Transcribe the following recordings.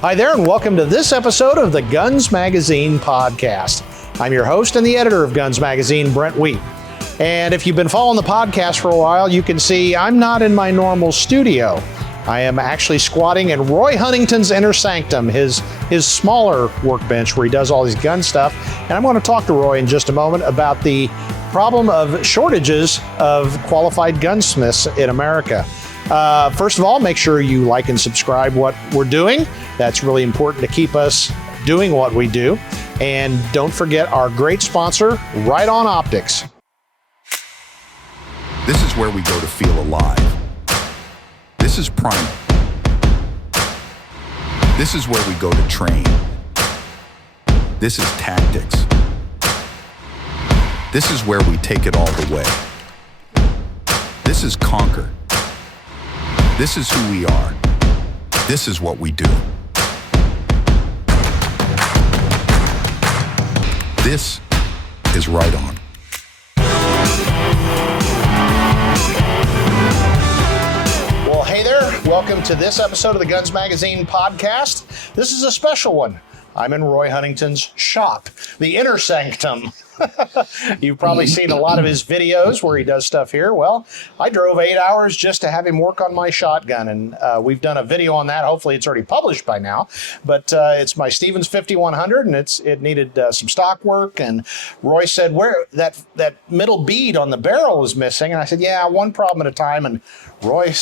Hi there, and welcome to this episode of the Guns Magazine podcast. I'm your host and the editor of Guns Magazine, Brent T. And if you've been following the podcast for a while, you can see I'm not in my normal studio. I am actually squatting in Roy Huntington's inner sanctum, his smaller workbench where he does all his gun stuff. And I'm going to talk to Roy in just a moment about the problem of shortages of qualified gunsmiths in America. First of all, make sure you like and subscribe what we're doing. That's really important to keep us doing what we do. And don't forget our great sponsor, Riton Optics. This is where we go to feel alive. This is primal. This is where we go to train. This is tactics. This is where we take it all the way. This is conquer. This is who we are. This is what we do. This is Riton. Well, hey there. Welcome to this episode of the Guns Magazine podcast. This is a special one. I'm in Roy Huntington's shop, the inner sanctum. You've probably seen a lot of his videos where he does stuff here. Well, I drove 8 hours just to have him work on my shotgun, and we've done a video on that. Hopefully it's already published by now, but it's my Stevens 5100, and it needed some stock work, and Roy said, where that middle bead on the barrel is missing, and I said, yeah, one problem at a time, and Roy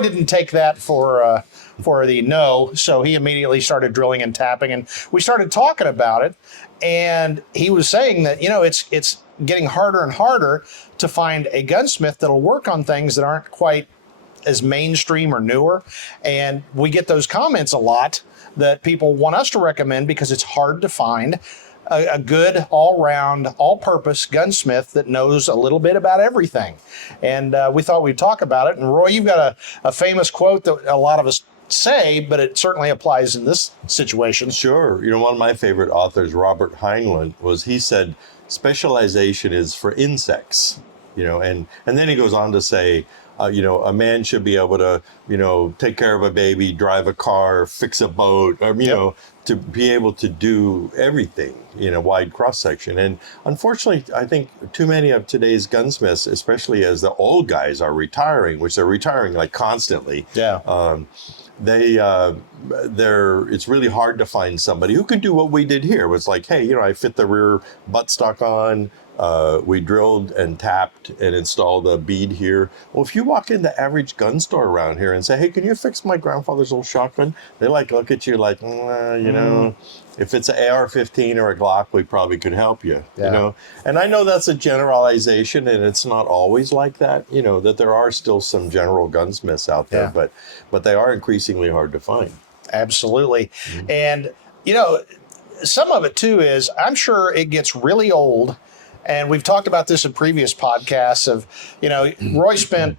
didn't take that for the no, so he immediately started drilling and tapping, and we started talking about it. And he was saying that, it's getting harder and harder to find a gunsmith that'll work on things that aren't quite as mainstream or newer. And we get those comments a lot that people want us to recommend because it's hard to find a good all-round, all-purpose gunsmith that knows a little bit about everything. And we thought we'd talk about it. And Roy, you've got a famous quote that a lot of us say, but it certainly applies in this situation. Sure. One of my favorite authors, Robert Heinlein, he said, specialization is for insects, and then he goes on to say, a man should be able to, take care of a baby, drive a car, fix a boat, or, to be able to do everything, wide cross section. And unfortunately, I think too many of today's gunsmiths, especially as the old guys are retiring, which they're retiring like constantly. Yeah. It's really hard to find somebody who can do what we did here. It was like, hey, I fit the rear buttstock on. We drilled and tapped and installed a bead here. Well, if you walk in the average gun store around here and say, hey, can you fix my grandfather's old shotgun? They look at you like, if it's an AR-15 or a Glock, we probably could help you, And I know that's a generalization, and it's not always like that, that there are still some general gunsmiths out there, but they are increasingly hard to find. Absolutely. Mm-hmm. And, some of it too is I'm sure it gets really old. And we've talked about this in previous podcasts of, Roy spent,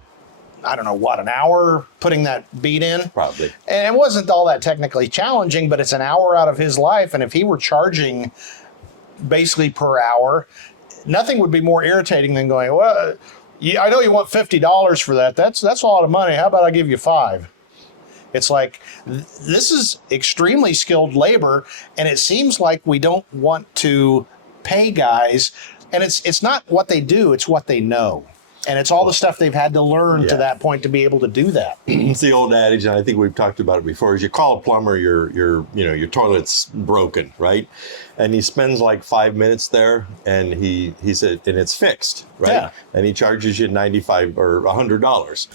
I don't know, an hour putting that bead in? Probably. And it wasn't all that technically challenging, but it's an hour out of his life. And if he were charging basically per hour, nothing would be more irritating than going, well, I know you want $50 for that. That's a lot of money. How about I give you $5? It's like, this is extremely skilled labor, and it seems like we don't want to pay guys. And it's not what they do, it's what they know. And it's all the stuff they've had to learn to that point to be able to do that. It's the old adage, and I think we've talked about it before, is you call a plumber, your toilet's broken, right? And he spends like 5 minutes there, and he said, and it's fixed, right? Yeah. And he charges you $95 or $100.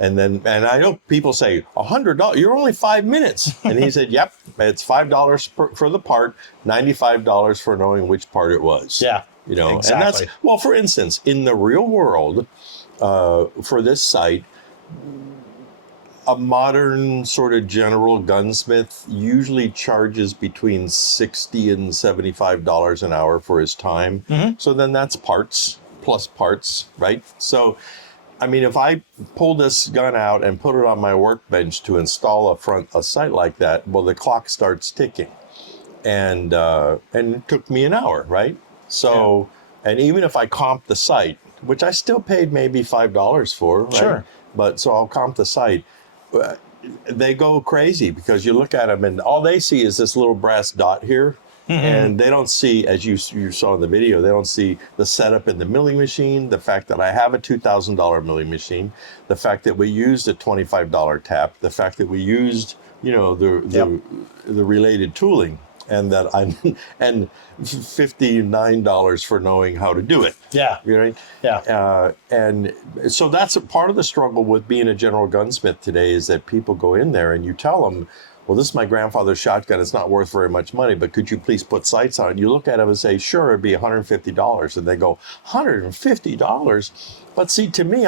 And I know people say, $100, you're only 5 minutes. And he said, yep, it's $5 for the part, $95 for knowing which part it was. Yeah. Exactly. And for instance, in the real world, for this site, a modern sort of general gunsmith usually charges between $60 and $75 an hour for his time. Mm-hmm. So then that's parts plus parts, right? So, if I pull this gun out and put it on my workbench to install a site like that, well, the clock starts ticking. And it took me an hour, right? So, and even if I comp the site, which I still paid maybe $5 for, right? Sure. But so I'll comp the site. they go crazy because you look at them and all they see is this little brass dot here. And they don't see, as you saw in the video, they don't see the setup in the milling machine, the fact that I have a $2,000 milling machine, the fact that we used a $25 tap, the fact that we used, the related tooling, and that and $59 for knowing how to do it. Yeah. Right? Yeah. And so that's a part of the struggle with being a general gunsmith today is that people go in there and you tell them, well, this is my grandfather's shotgun. It's not worth very much money, but could you please put sights on it? You look at them and say, sure, it'd be $150. And they go, $150? But see, to me,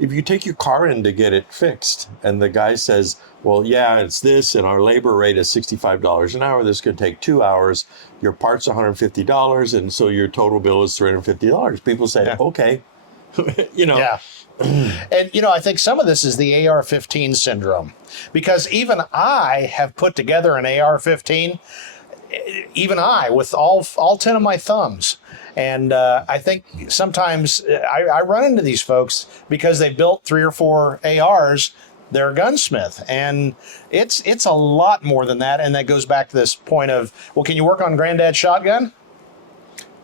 if you take your car in to get it fixed and the guy says, well, yeah, it's this and our labor rate is $65 an hour. This could take 2 hours. Your part's $150. And so your total bill is $350. People say, okay, Yeah. And, I think some of this is the AR-15 syndrome, because even I have put together an AR-15, even I, with all 10 of my thumbs. And I think sometimes I run into these folks because they built 3 or 4 ARs. They're a gunsmith, and it's a lot more than that. And that goes back to this point of, well, can you work on granddad's shotgun?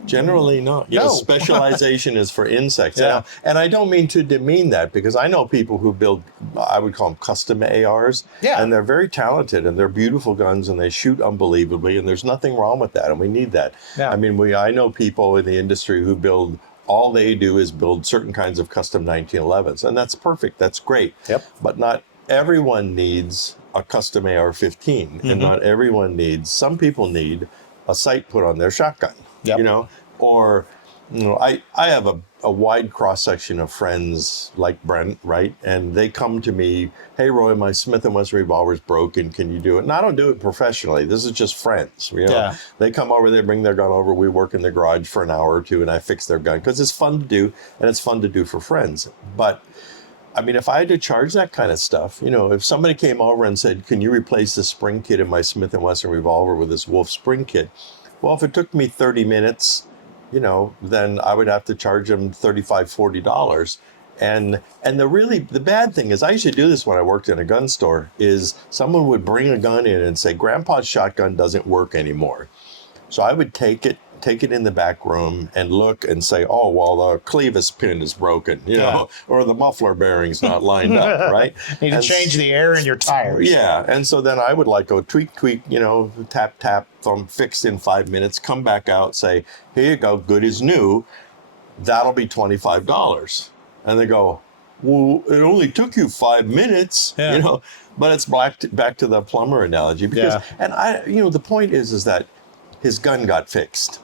Generally not. No. Specialization is for insects. Yeah. And I don't mean to demean that because I know people who build, I would call them custom ARs. Yeah. And they're very talented and they're beautiful guns and they shoot unbelievably and there's nothing wrong with that and we need that. Yeah. I mean, I know people in the industry who build, all they do is build certain kinds of custom 1911s and that's perfect. That's great. Yep. But not everyone needs a custom AR-15 and not everyone needs, some people need a sight put on their shotgun. Yep. Or, I have a wide cross section of friends like Brent, right? And they come to me, hey, Roy, my Smith & Wesson revolver's broken. Can you do it? And I don't do it professionally. This is just friends. Yeah. They come over, they bring their gun over. We work in the garage for an hour or two and I fix their gun because it's fun to do and it's fun to do for friends. But I mean, if I had to charge that kind of stuff, if somebody came over and said, can you replace the spring kit in my Smith & Wesson revolver with this Wolf spring kit? Well, if it took me 30 minutes, then I would have to charge them $35, $40. And the bad thing is, I used to do this when I worked in a gun store, is someone would bring a gun in and say, Grandpa's shotgun doesn't work anymore. So I would take it in the back room and look and say, oh, well, the clevis pin is broken, or the muffler bearing's not lined up, right? Need to change the air in your tires. Yeah, and so then I would go tweak, tap, fixed in 5 minutes, come back out, say, here you go, good as new, that'll be $25. And they go, well, it only took you 5 minutes, but it's back to the plumber analogy. Because, and the point is that his gun got fixed,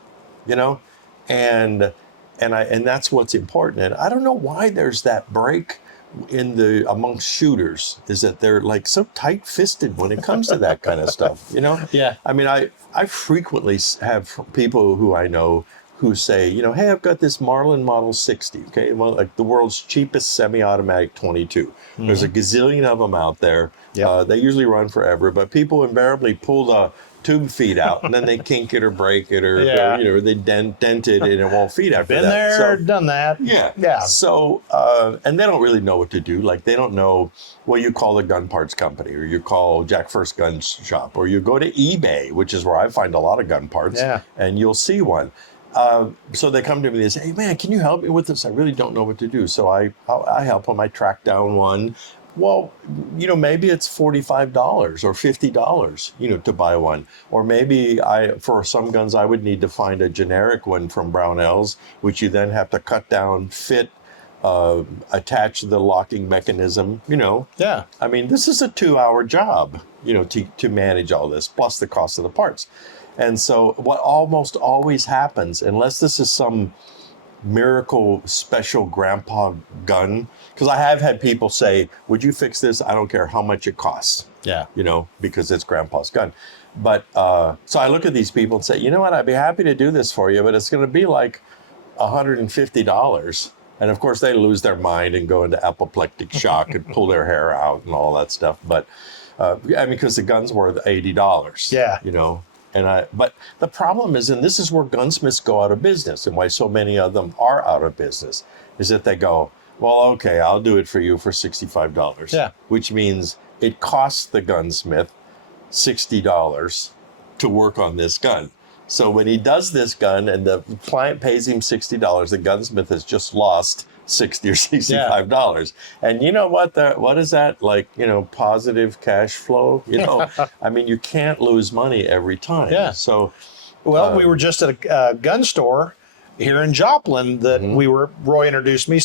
and that's what's important. And I don't know why there's that break amongst shooters, is that they're so tight-fisted when it comes to that kind of stuff, Yeah. I mean, I frequently have people who I know who say, hey, I've got this Marlin Model 60, okay, well, the world's cheapest semi-automatic 22. There's a gazillion of them out there. Yep. They usually run forever, but people invariably pull the tube feed out and then they kink it or break it or they dent it and it won't feed after Been that. there, done that. Yeah. So, and they don't really know what to do. They don't know, well, you call the gun parts company or you call Jack First Gun Shop or you go to eBay, which is where I find a lot of gun parts, and you'll see one. So they come to me and they say, hey, man, can you help me with this? I really don't know what to do. So I help them. I track down one. Well, maybe it's $45 or $50, to buy one. Or maybe for some guns, I would need to find a generic one from Brownells, which you then have to cut down, fit, attach the locking mechanism, Yeah. I mean, this is a 2-hour job, to manage all this, plus the cost of the parts. And so what almost always happens, unless this is some miracle special grandpa gun, because I have had people say, would you fix this? I don't care how much it costs. Yeah. Because it's grandpa's gun. But so I look at these people and say, you know what, I'd be happy to do this for you, but it's going to be $150. And of course they lose their mind and go into apoplectic shock and pull their hair out and all that stuff. But because the gun's worth $80. Yeah. But the problem is, and this is where gunsmiths go out of business and why so many of them are out of business, is that they go, well, okay, I'll do it for you for $65. Yeah. Which means it costs the gunsmith $60 to work on this gun. So when he does this gun and the client pays him $60, the gunsmith has just lost $60 or $65. And you know what? What is that? Like, positive cash flow? I mean, you can't lose money every time. Yeah. So, well, we were just at a gun store here in Joplin that Roy introduced me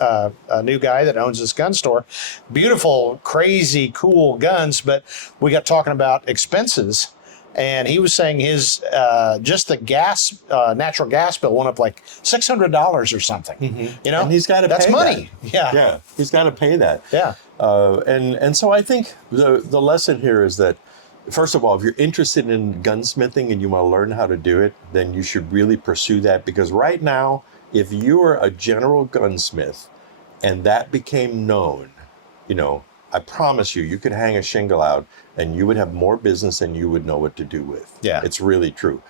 a new guy that owns this gun store. Beautiful, crazy, cool guns, but we got talking about expenses. And he was saying his just the gas, natural gas bill went up like $600 or something. and he's got to pay that's money. That. Yeah, he's got to pay that. Yeah, and so I think the lesson here is that, first of all, if you're interested in gunsmithing and you want to learn how to do it, then you should really pursue that, because right now, if you are a general gunsmith and that became known, I promise you could hang a shingle out and you would have more business than you would know what to do with. Yeah. It's really true.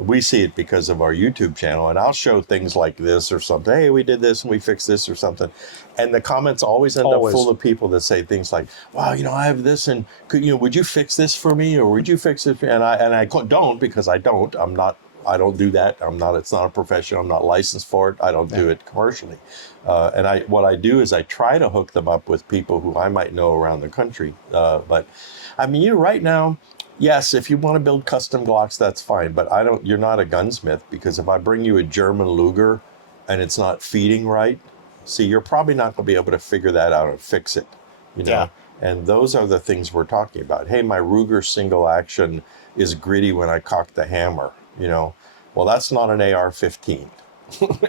We see it because of our YouTube channel, and I'll show things like this or something. Hey, we did this and we fixed this or something. And the comments always end up full of people that say things like, wow, I have this, and would you fix this for me? Or would you fix it? And I don't, because I don't do that. It's not a profession. I'm not licensed for it. I don't do it commercially. What I do is I try to hook them up with people who I might know around the country. But I mean, right now, yes, if you want to build custom Glocks, that's fine. But you're not a gunsmith, because if I bring you a German Luger and it's not feeding right, you're probably not going to be able to figure that out and fix it. Yeah. And those are the things we're talking about. Hey, my Ruger single action is gritty when I cock the hammer. Well, that's not an AR-15.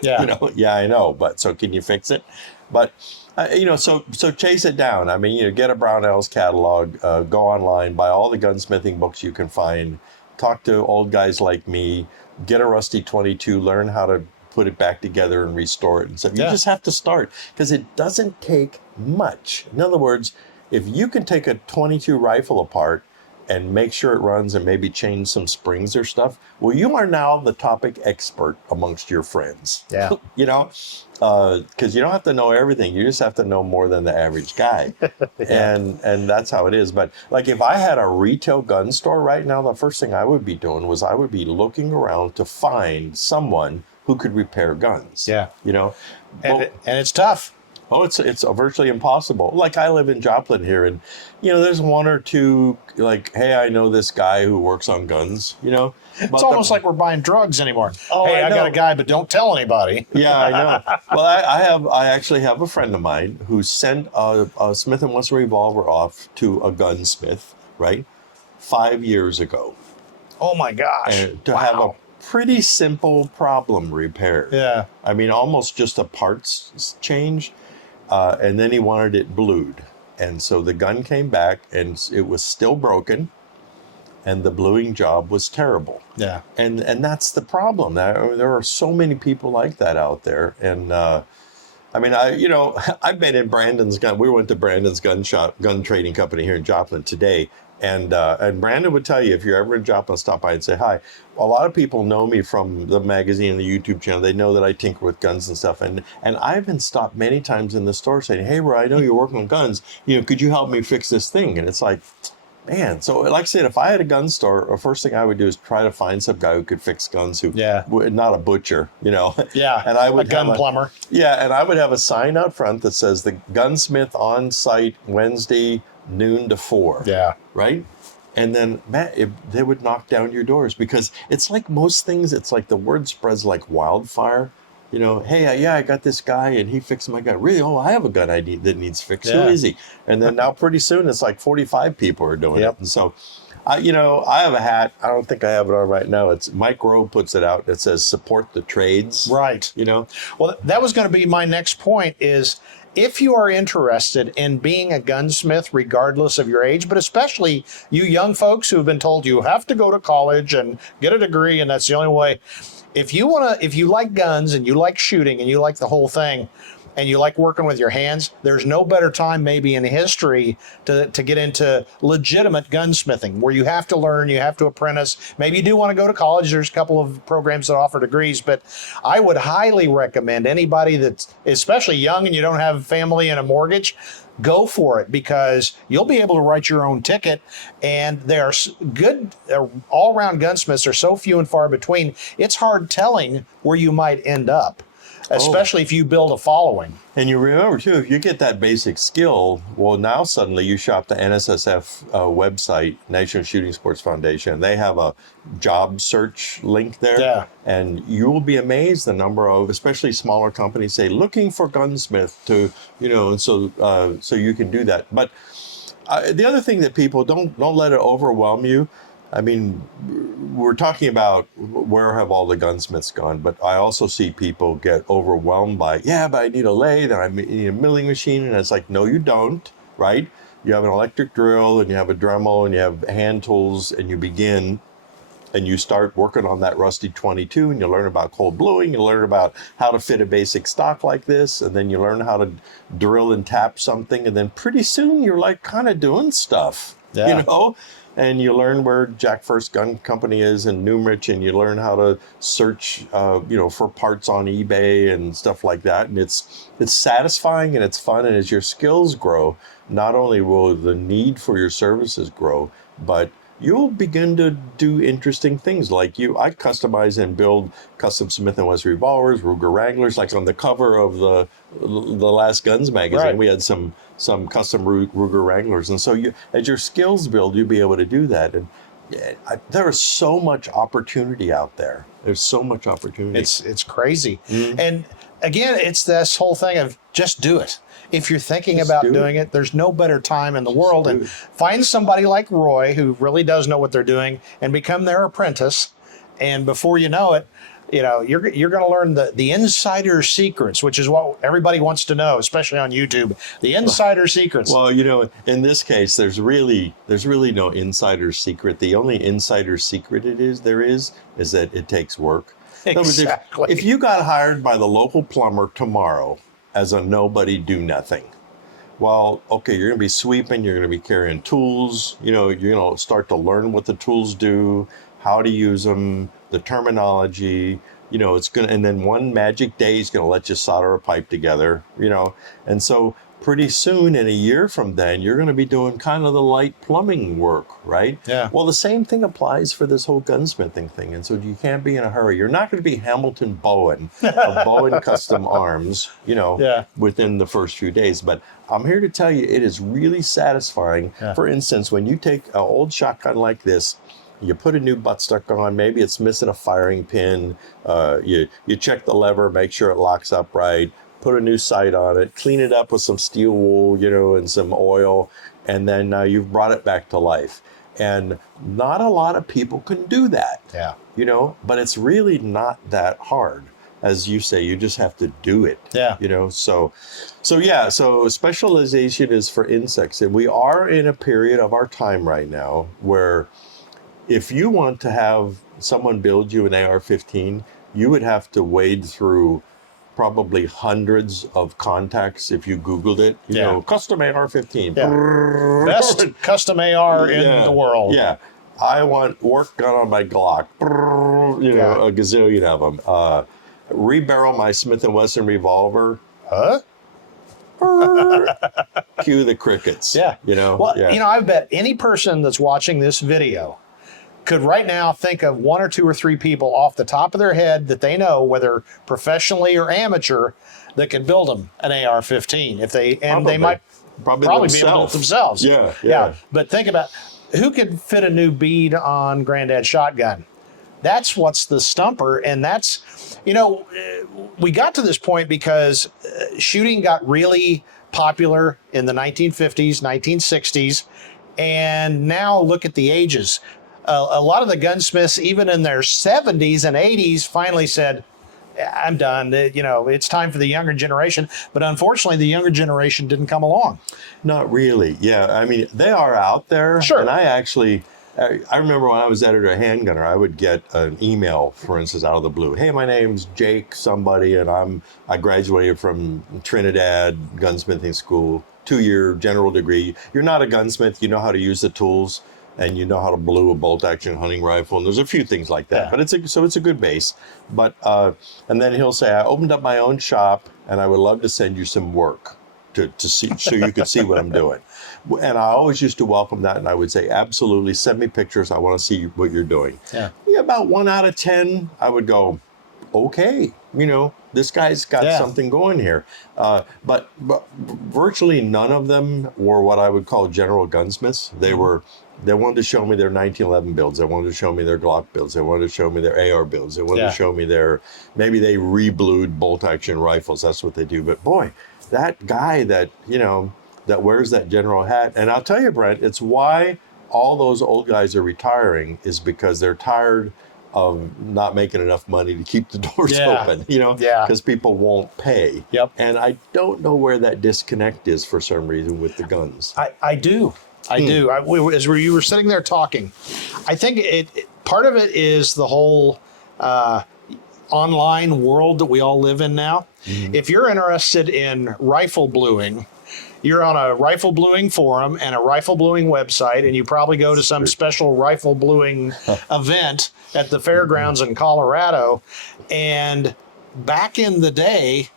Yeah. Yeah, I know. But so can you fix it? But, so chase it down. I mean, get a Brownell's catalog, go online, buy all the gunsmithing books you can find, talk to old guys like me, get a rusty 22, learn how to put it back together and restore it and stuff. You just have to start, because it doesn't take much. In other words, if you can take a 22 rifle apart and make sure it runs and maybe change some springs or stuff, well, you are now the topic expert amongst your friends. Yeah. Because you don't have to know everything. You just have to know more than the average guy. And that's how it is. But like, if I had a retail gun store right now, the first thing I would be doing was I would be looking around to find someone who could repair guns. Yeah. And it's tough. Oh, it's virtually impossible. Like, I live in Joplin here, and there's one or two, like, hey, I know this guy who works on guns. It's almost like we're buying drugs anymore. Oh, hey, I know. got a guy, but don't tell anybody. Yeah, I know. Well, I actually have a friend of mine who sent a Smith & Wesson revolver off to a gunsmith, right, 5 years ago. Oh my gosh! To have a pretty simple problem repaired. Yeah. I mean, almost just a parts change. And then he wanted it blued. And so the gun came back and it was still broken, and the bluing job was terrible. Yeah. And that's the problem. There are so many people like that out there. And I've been in Brandon's gun. We went to Brandon's gun trading company here in Joplin today. And Brandon would tell you, if you're ever in Joplin, stop by and say hi. A lot of people know me from the magazine and the YouTube channel. They know that I tinker with guns and stuff. And I've been stopped many times in the store saying, hey, Roy, I know you're working on guns. Could you help me fix this thing? And it's like, man. So like I said, if I had a gun store, the first thing I would do is try to find some guy who could fix guns, not a butcher, Yeah. And I would a gun plumber. Yeah. And I would have a sign out front that says the gunsmith on site Wednesday, noon to 4. Yeah. Right? And then, they would knock down your doors, because it's like most things, it's like the word spreads like wildfire. Hey, I got this guy and he fixed my gun. Really? Oh, I have a gun that needs fixed. Yeah. Who is he? And then now pretty soon it's like 45 people are doing it. And so, I have a hat. I don't think I have it on right now. It's Mike Rowe puts it out. It says support the trades. Right. Well, that was going to be my next point is, if you are interested in being a gunsmith, regardless of your age, but especially you young folks who have been told you have to go to college and get a degree, and that's the only way. If you like guns and you like shooting and you like the whole thing, and you like working with your hands, there's no better time maybe in history to get into legitimate gunsmithing, where you have to learn, you have to apprentice. Maybe you do want to go to college. There's a couple of programs that offer degrees, but I would highly recommend anybody that's especially young and you don't have family and a mortgage, go for it, because you'll be able to write your own ticket, and they're good. All-around gunsmiths are so few and far between. It's hard telling where you might end up, especially if you build a following. And you remember too, if you get that basic skill, well, now suddenly you shop the NSSF website, National Shooting Sports Foundation. They have a job search link there. Yeah. And you will be amazed the number of, especially smaller companies, say looking for gunsmith to, and so you can do that. But the other thing that people don't let it overwhelm you. I mean, we're talking about where have all the gunsmiths gone, but I also see people get overwhelmed by, but I need a lathe and I need a milling machine. And it's like, no, you don't, right? You have an electric drill and you have a Dremel and you have hand tools, and you begin and you start working on that rusty 22, and you learn about cold bluing, you learn about how to fit a basic stock like this, and then you learn how to drill and tap something, and then pretty soon you're like kind of doing stuff, And you learn where Jack First Gun Company is in Newmich, and you learn how to search, for parts on eBay and stuff like that. And it's satisfying and it's fun. And as your skills grow, not only will the need for your services grow, but you'll begin to do interesting things. Like I customize and build custom Smith & Wesson revolvers, Ruger Wranglers. Like on the cover of the last Guns magazine, we had some custom Ruger Wranglers. And so as your skills build, you'll be able to do that. And there is so much opportunity out there. There's so much opportunity. It's crazy. Mm-hmm. And again, it's this whole thing of just do it. If you're thinking about doing it, there's no better time in the world. And find somebody like Roy who really does know what they're doing and become their apprentice. And before you know it, you're going to learn the insider secrets, which is what everybody wants to know, especially on YouTube. The insider secrets. Well, in this case, there's really no insider secret. The only insider secret there is that it takes work. Exactly. If you got hired by the local plumber tomorrow as a nobody do nothing, well, okay, you're going to be sweeping, you're going to be carrying tools, you're going to start to learn what the tools do, how to use them, the terminology, and then one magic day is going to let you solder a pipe together, and so pretty soon, in a year from then, you're going to be doing kind of the light plumbing work, right? Yeah. Well, the same thing applies for this whole gunsmithing thing. And so you can't be in a hurry. You're not going to be Hamilton Bowen of Bowen Custom Arms, within the first few days. But I'm here to tell you, it is really satisfying. Yeah. For instance, when you take an old shotgun like this, you put a new buttstock on, maybe it's missing a firing pin, you check the lever, make sure it locks up right, put a new sight on it, clean it up with some steel wool, and some oil, and then you've brought it back to life. And not a lot of people can do that. Yeah. But it's really not that hard. As you say, you just have to do it. Yeah. So specialization is for insects. And we are in a period of our time right now where if you want to have someone build you an AR-15, you would have to wade through probably hundreds of contacts if you Googled it. Custom AR-15. Yeah. Best custom AR in the world. Yeah. I want work done on my Glock. A gazillion of them. Rebarrel my Smith & Wesson revolver. Huh? Cue the crickets. Yeah. I bet any person that's watching this video could right now think of one or two or three people off the top of their head that they know, whether professionally or amateur, that can build them an AR-15. They might probably be able to do it themselves. Yeah. But think about who could fit a new bead on Granddad's shotgun. That's what's the stumper, and that's we got to this point because shooting got really popular in the 1950s, 1960s, and now look at the ages. A lot of the gunsmiths, even in their 70s and 80s, finally said, I'm done. It's time for the younger generation. But unfortunately, the younger generation didn't come along. Not really. Yeah. I mean, they are out there. Sure. And I remember when I was editor of Handgunner, I would get an email, for instance, out of the blue. Hey, my name's Jake somebody, and I graduated from Trinidad Gunsmithing School, 2-year general degree. You're not a gunsmith. You know how to use the tools. And you know how to blue a bolt-action hunting rifle, and there's a few things like that. Yeah. But it's a good base. But and then he'll say, I opened up my own shop, and I would love to send you some work. to see, so you could see what I'm doing. And I always used to welcome that, and I would say, absolutely, send me pictures. I want to see what you're doing. Yeah. About 1 out of 10, I would go, okay, this guy's got something going here. But virtually none of them were what I would call general gunsmiths. They wanted to show me their 1911 builds. They wanted to show me their Glock builds. They wanted to show me their AR builds. They wanted to show me maybe they re-blued bolt action rifles. That's what they do. But boy, that guy that wears that general hat, and I'll tell you, Brent, it's why all those old guys are retiring, is because they're tired of not making enough money to keep the doors open, because people won't pay. Yep. And I don't know where that disconnect is for some reason with the guns. I do. As you were sitting there talking, I think part of it is the whole online world that we all live in now. Mm-hmm. If you're interested in rifle bluing, you're on a rifle bluing forum and a rifle bluing website, and you probably go to some special rifle bluing event at the fairgrounds in Colorado. And back in the day,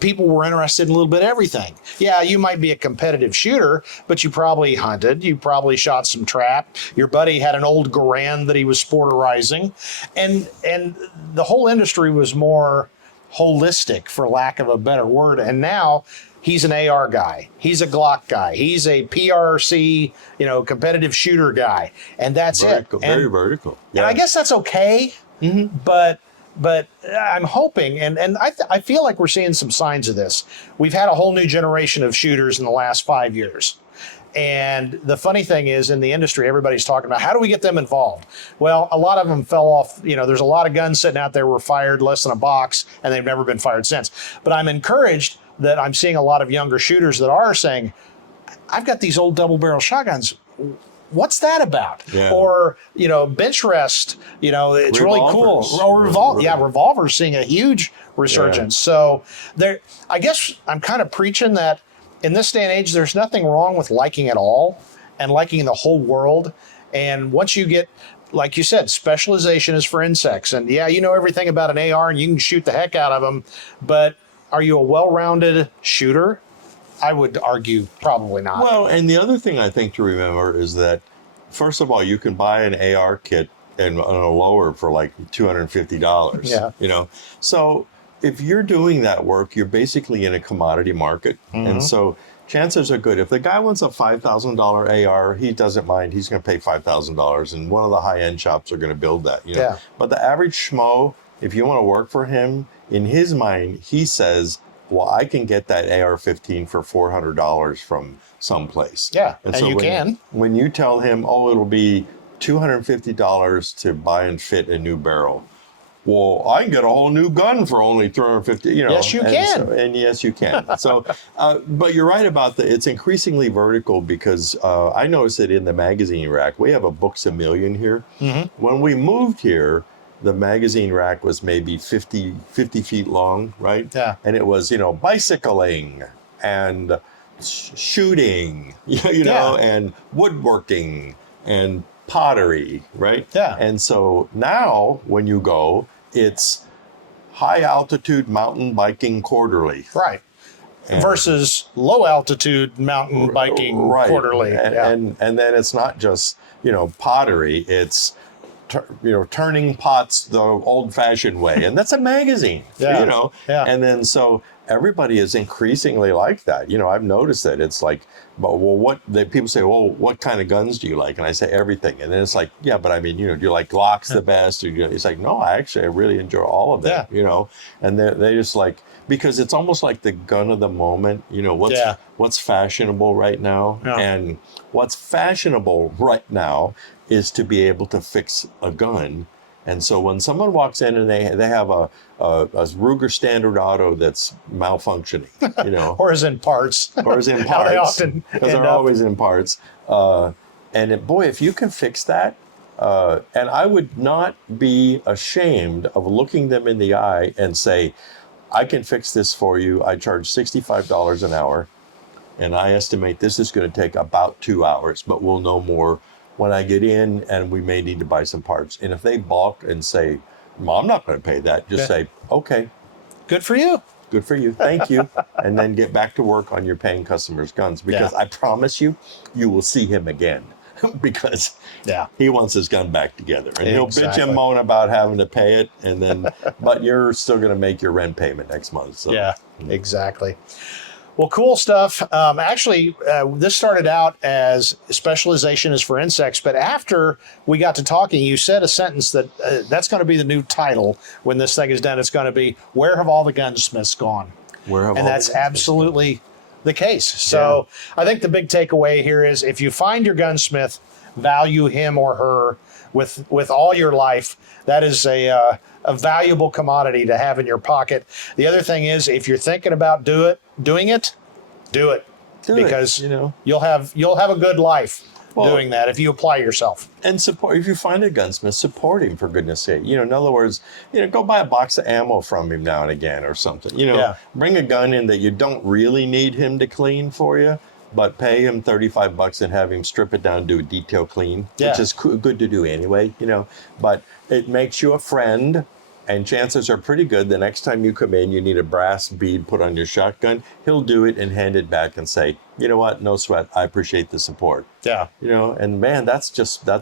people were interested in a little bit of everything. Yeah, you might be a competitive shooter, but you probably hunted, you probably shot some trap. Your buddy had an old Garand that he was sporterizing. And the whole industry was more holistic, for lack of a better word. And now he's an AR guy, he's a Glock guy, he's a PRC, competitive shooter guy, and that's vertical, it. Very vertical. Yeah. And I guess that's okay, but I'm hoping, and I feel like we're seeing some signs of this. We've had a whole new generation of shooters in the last 5 years. And the funny thing is, in the industry, everybody's talking about how do we get them involved? Well, a lot of them fell off. There's a lot of guns sitting out there were fired less than a box, and they've never been fired since. But I'm encouraged that I'm seeing a lot of younger shooters that are saying, I've got these old double barrel shotguns. What's that about? Yeah. Or, bench rest, it's really cool. Or revolvers seeing a huge resurgence. Yeah. So I guess I'm kind of preaching that in this day and age, there's nothing wrong with liking it all and liking the whole world. And once you get, like you said, specialization is for insects. And everything about an AR and you can shoot the heck out of them. But are you a well-rounded shooter? I would argue probably not. Well, and the other thing I think to remember is that, first of all, you can buy an AR kit and on a lower for like $250. Yeah. So if you're doing that work, you're basically in a commodity market. Mm-hmm. And so chances are good. If the guy wants a $5,000 AR, he doesn't mind. He's going to pay $5,000. And one of the high-end shops are going to build that. Yeah. But the average schmo, if you want to work for him, in his mind, he says, well, I can get that AR-15 for $400 from someplace. Yeah, and so when you tell him, it'll be $250 to buy and fit a new barrel. Well, I can get a whole new gun for only $350. Yes, you can. And yes, you can. So, but you're right about it's increasingly vertical because I noticed it in the magazine rack. We have a Books A Million here. Mm-hmm. When we moved here, the magazine rack was maybe 50 feet long, right? Yeah. And it was, bicycling and shooting, and woodworking and pottery, right? Yeah. And so now when you go, it's high altitude mountain biking quarterly. Right. Versus low altitude mountain biking quarterly. And then it's not just, pottery, it's turning pots the old-fashioned way, and that's a magazine. Yeah. And then so everybody is increasingly like that. I've noticed that it's like, people say, well, what kind of guns do you like? And I say everything, and then it's like, yeah, but I mean, do you like Glocks the best? Or it's like, no, I really enjoy all of them. Yeah. And they just like, because it's almost like the gun of the moment. What's fashionable right now, and what's fashionable right now is to be able to fix a gun. And so when someone walks in and they have a Ruger Standard Auto that's malfunctioning, or is in parts, because they're always in parts. If you can fix that, and I would not be ashamed of looking them in the eye and say, I can fix this for you. I charge $65 an hour, and I estimate this is going to take about 2 hours, but we'll know more when I get in, and we may need to buy some parts. And if they balk and say, well, I'm not going to pay that, just say, okay. Good for you. good for you. Thank you. And then get back to work on your paying customers' guns, because I promise you, you will see him again. Because he wants his gun back together, and he'll bitch and moan about having to pay it, and then, but you're still going to make your rent payment next month. So. Yeah, exactly. Well, cool stuff. Actually, this started out as specialization is for insects, but after we got to talking, you said a sentence that that's going to be the new title when this thing is done. It's going to be, "Where have all the gunsmiths gone?" And that's absolutely the case. So I think the big takeaway here is, if you find your gunsmith, value him or her with all your life. That is a valuable commodity to have in your pocket. The other thing is, if you're thinking about doing it, because you'll have a good life doing that if you apply yourself. And support, if you find a gunsmith, support him, for goodness sake. In other words, go buy a box of ammo from him now and again or something. Bring a gun in that you don't really need him to clean for you, but pay him $35 and have him strip it down and do a detail clean, which is good to do anyway, but it makes you a friend. And chances are pretty good the next time you come in, you need a brass bead put on your shotgun, he'll do it and hand it back and say, "You know what? No sweat. I appreciate the support." Yeah. And man, that's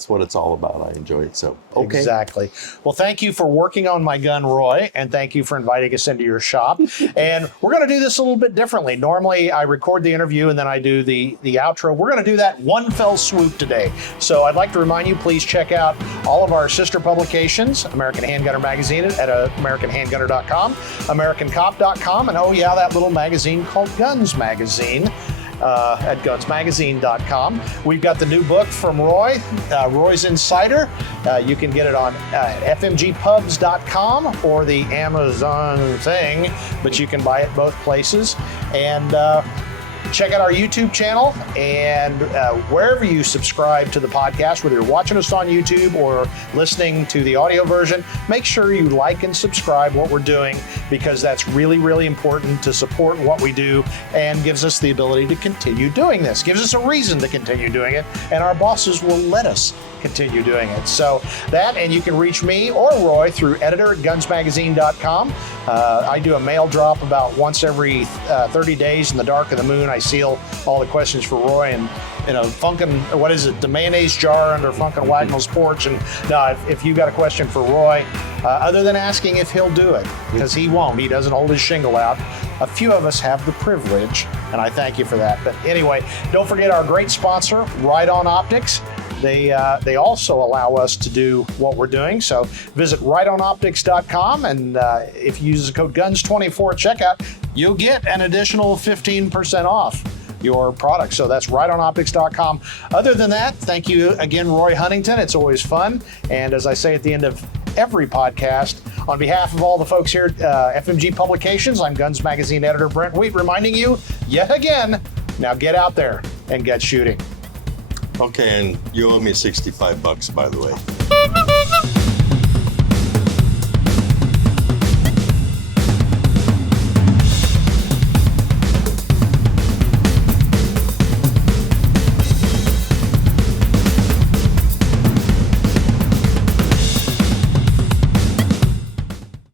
what it's all about. I enjoy it. So, okay. Exactly. Well, thank you for working on my gun, Roy, and thank you for inviting us into your shop. And we're going to do this a little bit differently. Normally, I record the interview and then I do the outro. We're going to do that one fell swoop today. So I'd like to remind you, please check out all of our sister publications, American Handgunner Magazine at AmericanHandgunner.com, AmericanCop.com, and that little magazine called Guns Magazine. At gunsmagazine.com. We've got the new book from Roy, Roy's Insider. You can get it on fmgpubs.com or the Amazon thing, but you can buy it both places. And check out our YouTube channel, and wherever you subscribe to the podcast, whether you're watching us on YouTube or listening to the audio version, make sure you like and subscribe what we're doing, because that's really, really important to support what we do and gives us the ability to continue doing this, gives us a reason to continue doing it, and our bosses will let us continue doing it. So that, and you can reach me or Roy through editor@gunsmagazine.com. I do a mail drop about once every 30 days in the dark of the moon. I seal all the questions for Roy and in a the mayonnaise jar under Funkin' Wagnall's porch. And if you got a question for Roy, other than asking if he'll do it, because he won't, he doesn't hold his shingle out. A few of us have the privilege, and I thank you for that. But anyway, don't forget our great sponsor, Riton Optics. They also allow us to do what we're doing. So visit ritonoptics.com, and if you use the code GUNS24 at checkout, you'll get an additional 15% off your product. So that's ritonoptics.com. Other than that, thank you again, Roy Huntington. It's always fun. And as I say at the end of every podcast, on behalf of all the folks here at FMG Publications, I'm Guns Magazine editor Brent T, reminding you yet again, now get out there and get shooting. Okay, and you owe me $65, by the way.